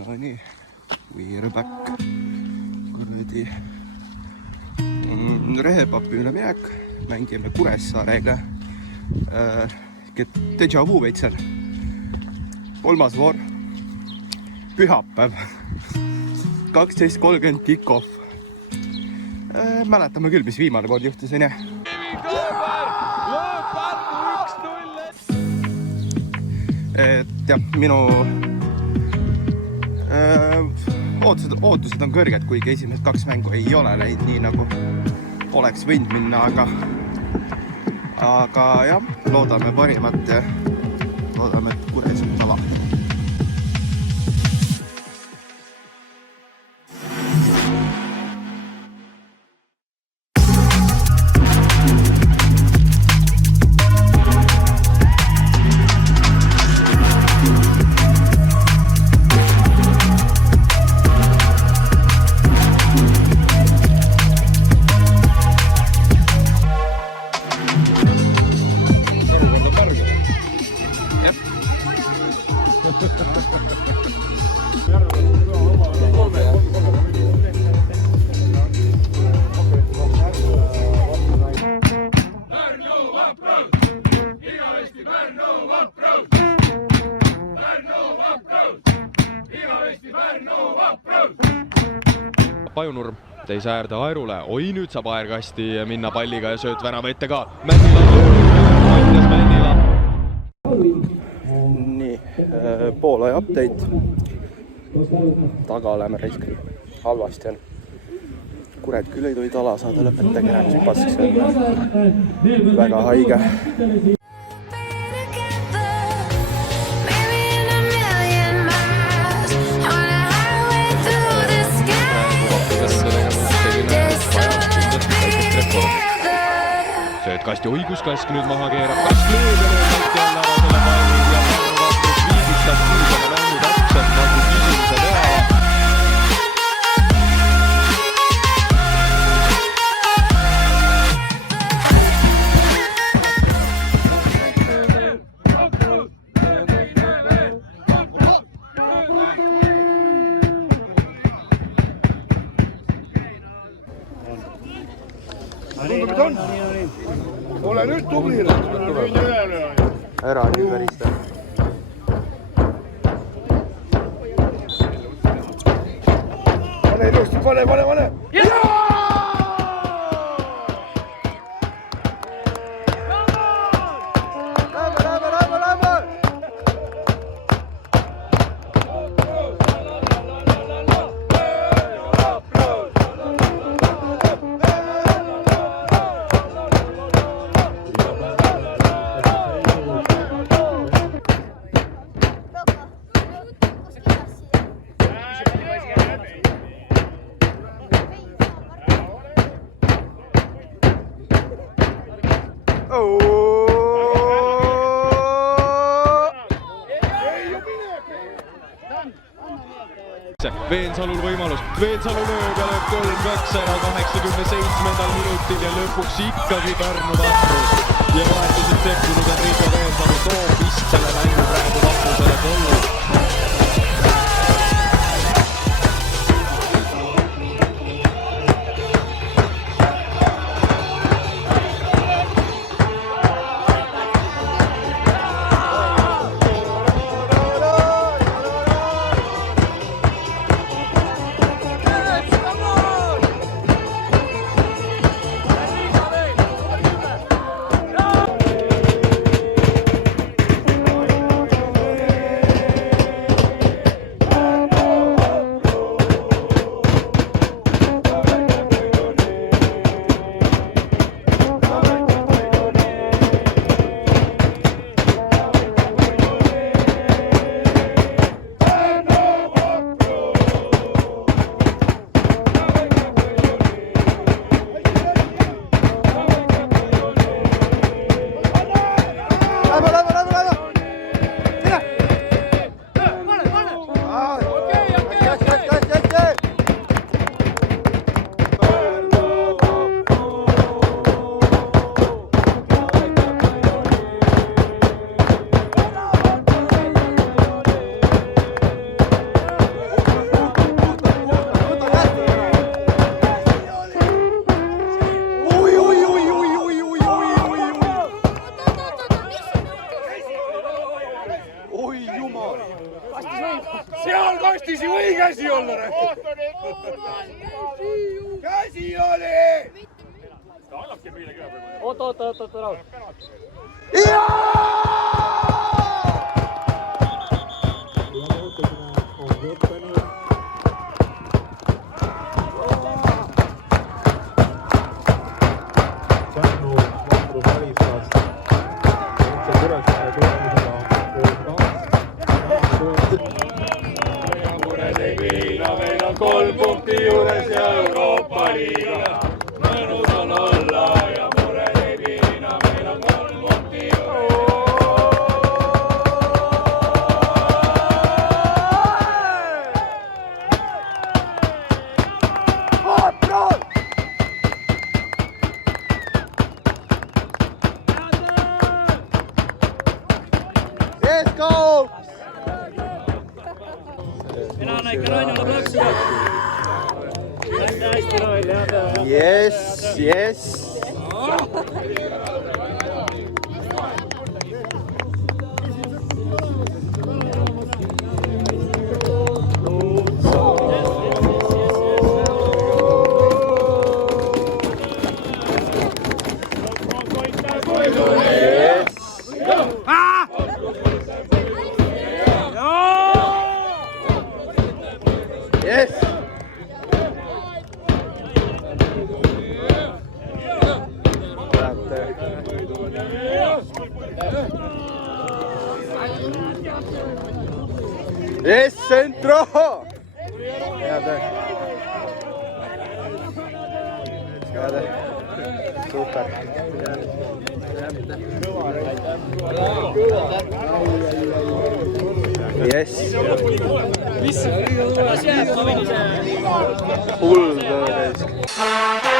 No nii, we're back. Kuradi rehepapi üleminek, mängime Kuressaarega. Deja vu veitsel. 3. voor. Pühapäev. 12.30 kick-off. Mäletame küll, mis viimane kord juhtus, on jah? Et jah, minu ootused on kõrged, kuigi esimesed 2 mängu ei ole läinud nii, nagu oleks võinud minna, aga jah, loodame parimat ja loodame, et Kures on tava. Pajunurm teise äärde Aerule. Oi, nüüd saab Aer kasti minna palliga ja sööt vänava ette ka. Männila. Nii, poolaja update. Taga oleme raisk. Halvasti on. Kured küll ei tohi tala saada, lõpetage enam süpassiks. Väga haige. Sööt kasti, oi kus Kask nüüd maha keerab. Kask lööb ja lööb jälle ära selle palli ja vastus viigistab kuusele mängu täpselt nagu küsimuse teha. Ole nüüd tublile! Ära nüüd värista. Pane ilusti, pane! Veensalul võimalus. Veensalu lööb ja lööb 3-2 ära 87. minutil ja lõpuks ikkagi Pärnu vaprus. Ja vahetuselt sekkunud on Riiko Veensalu toob vist selle mängu praegu vaprusele kollu. seal kastis ei või käsi olla. Käsi oli! Oot, rahu. Meil on 3 punkti juures ja Euroopa liiga. Mõnus on olla ja mure ei piina, meil on 3 punkti juures. Let's go! Minä näin Rainiolla plaksia. Hästi Roille. Yes. Yes. Yes, centro. Super. Yes. Hull pööre.